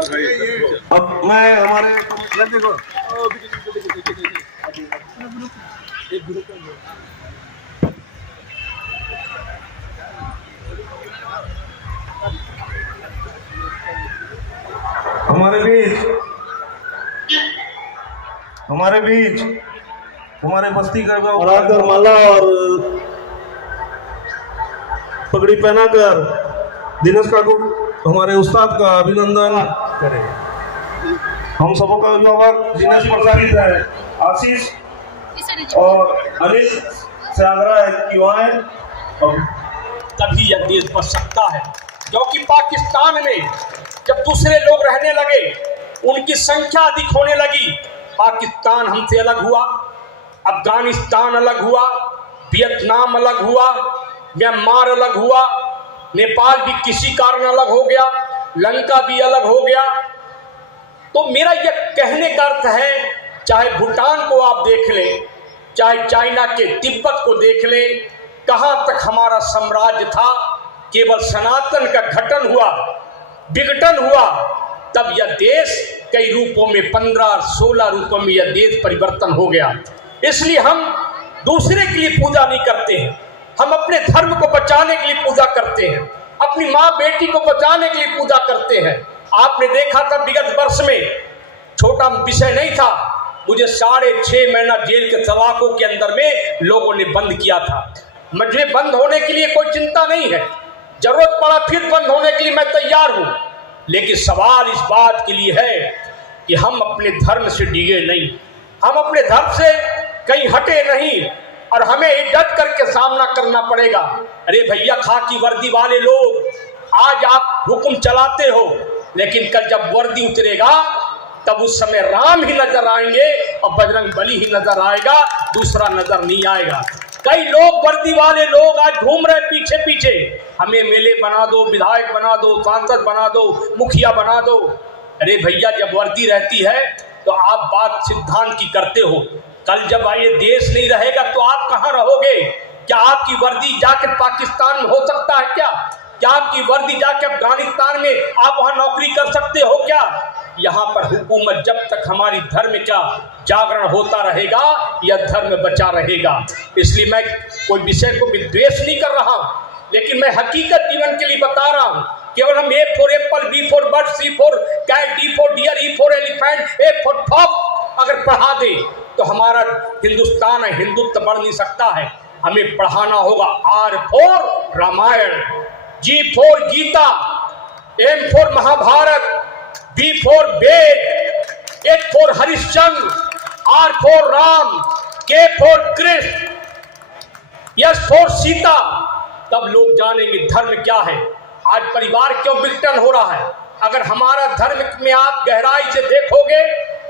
अब मैं हमारे हमारे बस्ती का बनाकर माला और पगड़ी पहनाकर दिनेश का को हमारे उस्ताद का अभिनंदन करें। हम सबों का अभिभावक दिनेश प्रसाद है, आशीष और अनिल से आग्रह है कि आए। तभी यह देश बच सकता है, क्योंकि पाकिस्तान में जब दूसरे लोग रहने लगे, उनकी संख्या अधिक होने लगी। पाकिस्तान हमसे अलग हुआ, अफगानिस्तान अलग हुआ, वियतनाम अलग हुआ, म्यांमार अलग हुआ, नेपाल भी किसी कारण अलग हो गया, लंका भी अलग हो गया। तो मेरा यह कहने का अर्थ है, चाहे भूटान को आप देख लें, चाहे चाइना के तिब्बत को देख लें, कहाँ तक हमारा साम्राज्य था। केवल सनातन का घटन हुआ, विघटन हुआ, तब यह देश कई रूपों में 15-16 रूपों में यह देश परिवर्तन हो गया। इसलिए हम दूसरे के लिए पूजा नहीं करते हैं, हम अपने धर्म को बचाने के लिए पूजा करते हैं, अपनी माँ बेटी को बचाने के लिए पूजा करते हैं। आपने देखा था विगत वर्ष में, छोटा विषय नहीं था, मुझे 6.5 महीना जेल के सलाखों के अंदर में लोगों ने बंद किया था। मुझे बंद होने के लिए कोई चिंता नहीं है, जरूरत पड़ा फिर बंद होने के लिए मैं तैयार हूँ। लेकिन सवाल इस बात के लिए है कि हम अपने धर्म से डिगे नहीं, हम अपने धर्म से कहीं हटे नहीं, और हमें इज्जत करके सामना करना पड़ेगा। अरे भैया, खाकी वर्दी वाले लोग, आज आप हुक्म चलाते हो, लेकिन कल जब वर्दी उतरेगा तब उस समय राम ही नजर आएंगे और बजरंग बली ही नजर आएगा, दूसरा नजर नहीं आएगा। कई लोग, वर्दी वाले लोग आज घूम रहे पीछे पीछे, हमें मेले बना दो, विधायक बना दो, सांसद बना दो, मुखिया बना दो। अरे भैया, जब वर्दी रहती है तो आप बात सिद्धांत की करते हो, कल जब ये देश नहीं रहेगा तो आप कहाँ रहोगे? क्या आपकी वर्दी जाके पाकिस्तान में हो सकता है क्या? क्या आपकी वर्दी जाके अफगानिस्तान में आप वहाँ नौकरी कर सकते हो क्या? यहाँ पर हुकूमत जब तक हमारी धर्म का जागरण होता रहेगा, यह धर्म बचा रहेगा। इसलिए मैं कोई विषय को विद्वेष नहीं कर रहा, लेकिन मैं हकीकत जीवन के लिए बता रहा हूँ। केवल हम A for apple, B for bird, C for cat, D for deer, E for elephant, A for fox अगर पढ़ा दे तो हमारा हिंदुस्तान है, हिंदुत्व बढ़ नहीं सकता है। हमें पढ़ाना होगा R for Ramayan, G for Gita, M for Mahabharat, B for Veda, H for Harishchandra, R for Ram, K for Krishna, S for Sita. तब लोग जानेंगे धर्म क्या है। आज परिवार क्यों विघटन हो रहा है? अगर हमारा धर्म में आप गहराई से देखोगे,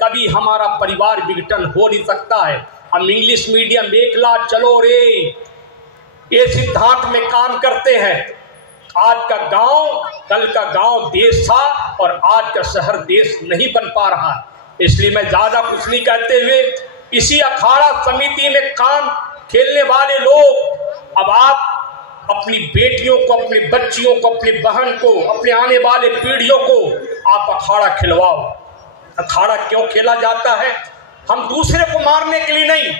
कभी हमारा परिवार विघटन हो नहीं सकता है। हम इंग्लिश मीडियम, एकला चलो रे, ये सिद्धांत में काम करते हैं। आज का गांव, कल का गांव देश था, और आज का शहर देश नहीं बन पा रहा। इसलिए मैं ज्यादा कुछ नहीं कहते हुए, इसी अखाड़ा समिति में काम खेलने वाले लोग, अब आप अपनी बेटियों को, अपनी बच्चियों को, अपनी बहन को, अपने आने वाले पीढ़ियों को आप अखाड़ा खिलवाओ। अखाड़ा क्यों खेला जाता है? हम दूसरे को मारने के लिए नहीं,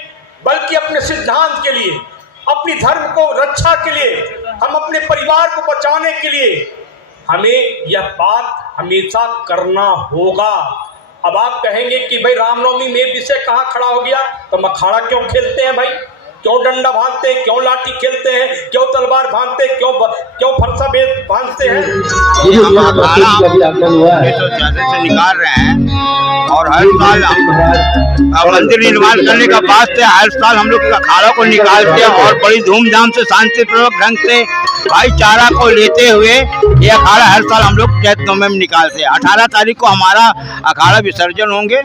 बल्कि अपने सिद्धांत के लिए, अपनी धर्म को रक्षा के लिए, हम अपने परिवार को बचाने के लिए हमें यह बात हमेशा करना होगा। अब आप कहेंगे कि भाई रामनवमी में विषय कहाँ खड़ा हो गया, तो हम अखाड़ा क्यों खेलते हैं भाई? क्यों डंडा बांधते हैं, क्यों लाठी खेलते हैं, क्यों तलवार बांधते हैं, क्यों फरसा बेद बांधते हैं? हम अखाड़ा से निकाल रहे हैं, और हर साल हम मंदिर निर्माण करने का वास्ते हर साल हम लोग अखाड़ा को निकालते हैं, और बड़ी धूमधाम से शांतिपूर्वक ढंग से भाईचारा को लेते हुए ये अखाड़ा हर साल हम लोग चैत नवमी में निकालते हैं। 18 तारीख को हमारा अखाड़ा विसर्जन होंगे।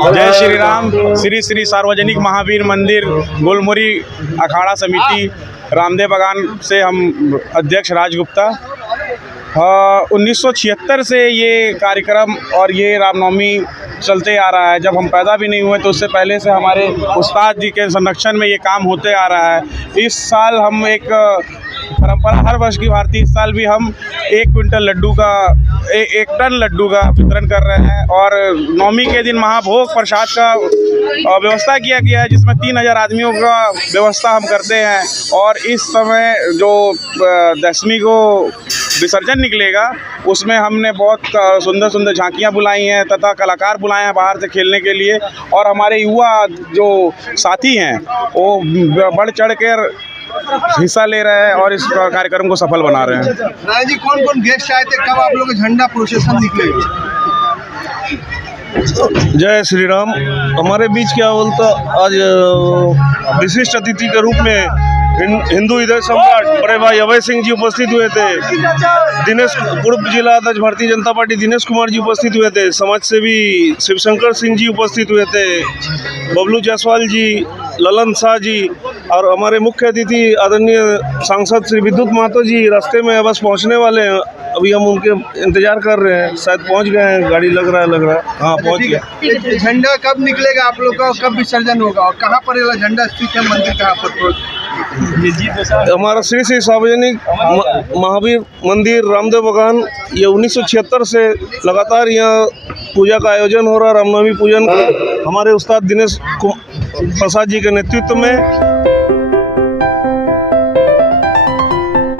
जय श्री राम। श्री श्री सार्वजनिक महावीर मंदिर गोलमुरी अखाड़ा समिति रामदेव बागान से हम अध्यक्ष राजगुप्ता। 1976 से ये कार्यक्रम और ये रामनवमी चलते आ रहा है। जब हम पैदा भी नहीं हुए तो उससे पहले से हमारे उस्ताद जी के संरक्षण में ये काम होते आ रहा है। इस साल हम एक परंपरा हर वर्ष की भांति इस साल भी हम 1 क्विंटल लड्डू का 1 टन लड्डू का वितरण कर रहे हैं। और नवमी के दिन महाभोग प्रसाद का व्यवस्था किया गया है, जिसमें 3000 आदमियों का व्यवस्था हम करते हैं। और इस समय जो 10वीं को विसर्जन निकलेगा, उसमें हमने बहुत सुंदर सुंदर झांकियाँ बुलाई हैं तथा कलाकार बुलाए हैं बाहर से खेलने के लिए। और हमारे युवा जो साथी हैं वो बढ़ चढ़ कर हिस्सा ले रहे हैं और इस कार्यक्रम को सफल बना रहे हैं। राय जी, कौन कौन गेस्ट आए थे, कब आप लोग का झंडा प्रोसेसन निकलेगा? जय श्री राम। हमारे बीच क्या बोलता आज विशिष्ट अतिथि के रूप में हिंदू हृदय सम्राट बड़े भाई अभय सिंह जी उपस्थित हुए थे। दिनेश पूर्व जिला अध्यक्ष भारतीय जनता पार्टी दिनेश कुमार जी उपस्थित हुए थे। समाज सेवी शिवशंकर सिंह जी उपस्थित हुए थे। बबलू जायसवाल जी, ललन शाह जी और हमारे मुख्य अतिथि आदरणीय सांसद श्री विद्युत महतो जी रास्ते में बस पहुंचने वाले हैं। अभी हम उनके इंतजार कर रहे हैं, शायद पहुंच गए हैं, गाड़ी लग रहा है। हाँ, पहुंच गया। झंडा कब निकलेगा आप लोग का, कब विसर्जन होगा और कहाँ पर ये झंडा स्थित है, मंदिर कहाँ पर? हमारा श्री श्री सार्वजनिक महावीर मंदिर रामदेव बागान, ये 1976 से लगातार यहाँ पूजा का आयोजन हो रहा है। रामनवमी पूजन हमारे उस्ताद दिनेश प्रसाद जी के नेतृत्व में